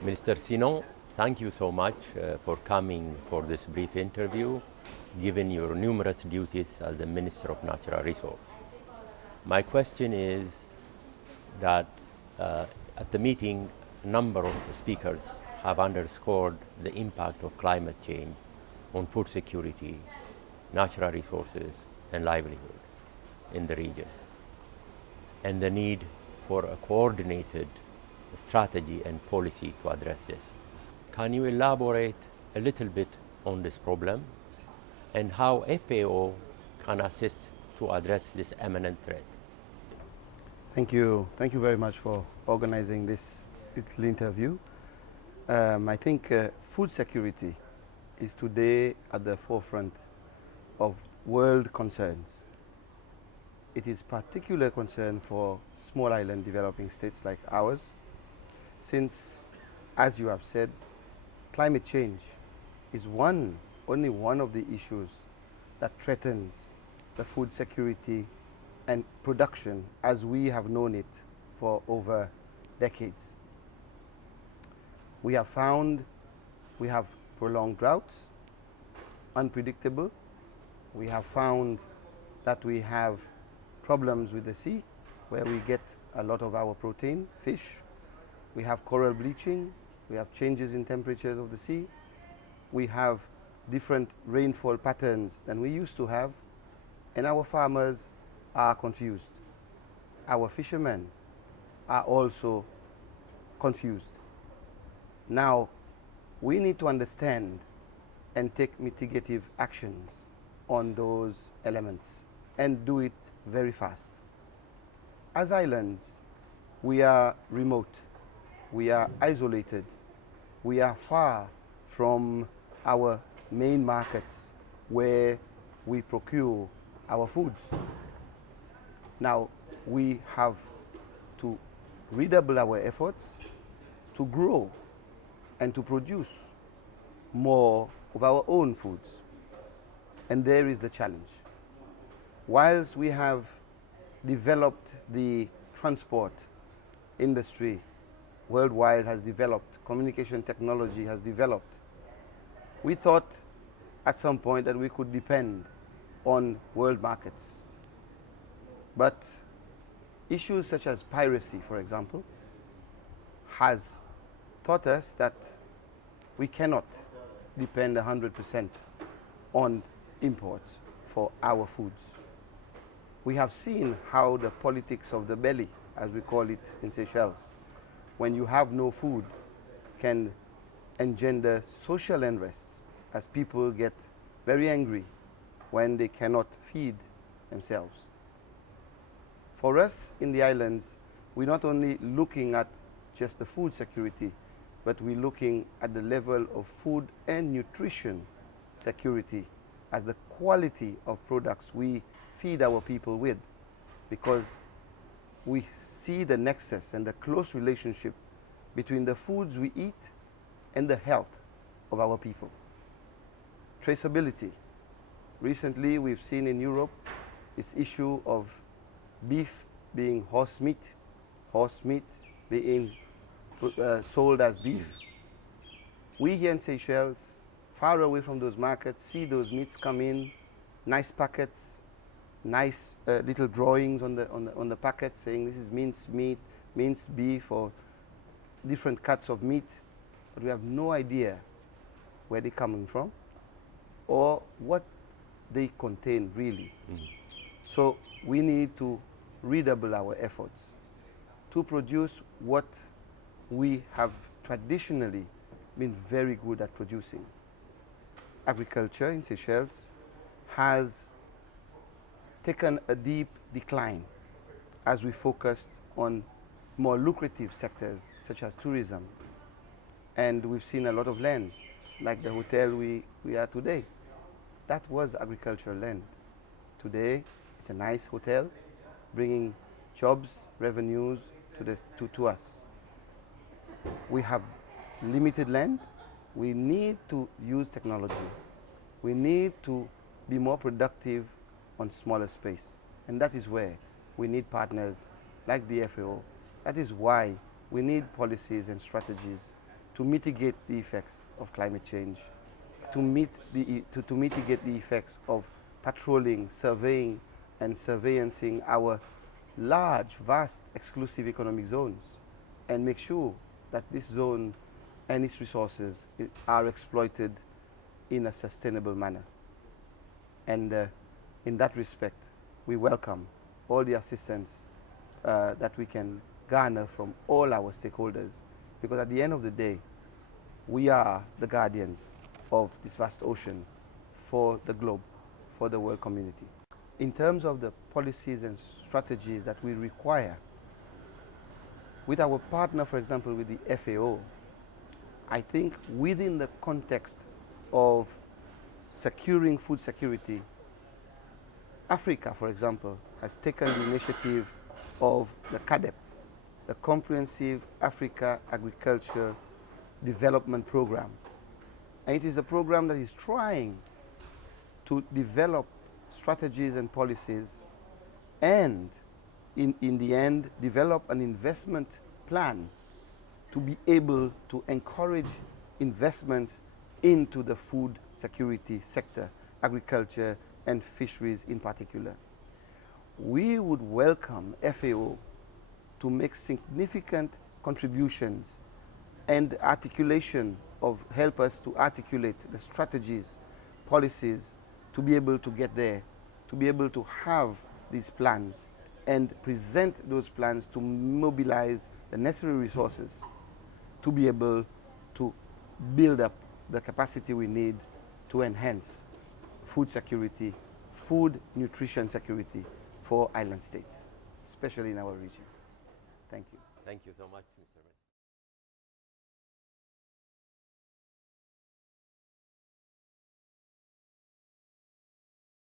Minister Sinon, thank you so much for coming for this brief interview, given your numerous duties as the Minister of Natural Resources. My question is that at the meeting, a number of speakers have underscored the impact of climate change on food security, natural resources, and livelihood in the region, and the need for a coordinated strategy and policy to address this. Can you elaborate a little bit on this problem and how FAO can assist to address this imminent threat? Thank you very much for organizing this little interview. I think food security is today at the forefront of world concerns. It is particular concern for small island developing states like ours, since, as you have said, climate change is only one of the issues that threatens the food security and production as we have known it for over decades. We have found we have prolonged droughts, unpredictable. We have found that we have problems with the sea, where we get a lot of our protein, fish. We have coral bleaching. We have changes in temperatures of the sea. We have different rainfall patterns than we used to have, and our farmers are confused. Our fishermen are also confused. Now, we need to understand and take mitigative actions on those elements and do it very fast. As islands, we are remote, we are isolated, we are far from our main markets where we procure our foods. Now, we have to redouble our efforts to grow and to produce more of our own foods. And there is the challenge. Whilst we have developed the transport industry worldwide, has developed, communication technology has developed, we thought at some point that we could depend on world markets. But issues such as piracy, for example, has taught us that we cannot depend 100% on imports for our foods. We have seen how the politics of the belly, as we call it in Seychelles, when you have no food, can engender social unrests as people get very angry when they cannot feed themselves. For us in the islands, we're not only looking at just the food security, but we're looking at the level of food and nutrition security as the quality of products we feed our people with, because we see the nexus and the close relationship between the foods we eat and the health of our people. Traceability. Recently, we've seen in Europe this issue of beef being horse meat being sold as beef. We here in Seychelles, far away from those markets, see those meats come in, nice packets, nice little drawings on the packet saying this is minced meat, minced beef, or different cuts of meat, but we have no idea where they're coming from or what they contain really. So we need to redouble our efforts to produce what we have traditionally been very good at producing. Agriculture in Seychelles has taken a deep decline as we focused on more lucrative sectors such as tourism. And we've seen a lot of land, like the hotel we are today. That was agricultural land. Today, it's a nice hotel, bringing jobs, revenues to us. We have limited land. We need to use technology. We need to be more productive on smaller space. And that is where we need partners like the FAO. That is why we need policies and strategies to mitigate the effects of climate change, to mitigate the effects of patrolling, surveying, and surveillancing our large, vast, exclusive economic zones, and make sure that this zone and its resources are exploited in a sustainable manner. And in that respect, we welcome all the assistance that we can garner from all our stakeholders, because at the end of the day, we are the guardians of this vast ocean for the globe, for the world community. In terms of the policies and strategies that we require, with our partner, for example, with the FAO, I think within the context of securing food security, Africa, for example, has taken the initiative of the CADEP, the Comprehensive Africa Agriculture Development Program. And it is a program that is trying to develop strategies and policies and, in the end, develop an investment plan to be able to encourage investments into the food security sector, agriculture and fisheries in particular. We would welcome FAO to make significant contributions and articulation of help us to articulate the strategies, policies to be able to get there, to be able to have these plans and present those plans to mobilize the necessary resources to be able to build up the capacity we need to enhance food security, food nutrition security for island states, especially in our region. Thank you. Thank you so much, Mr.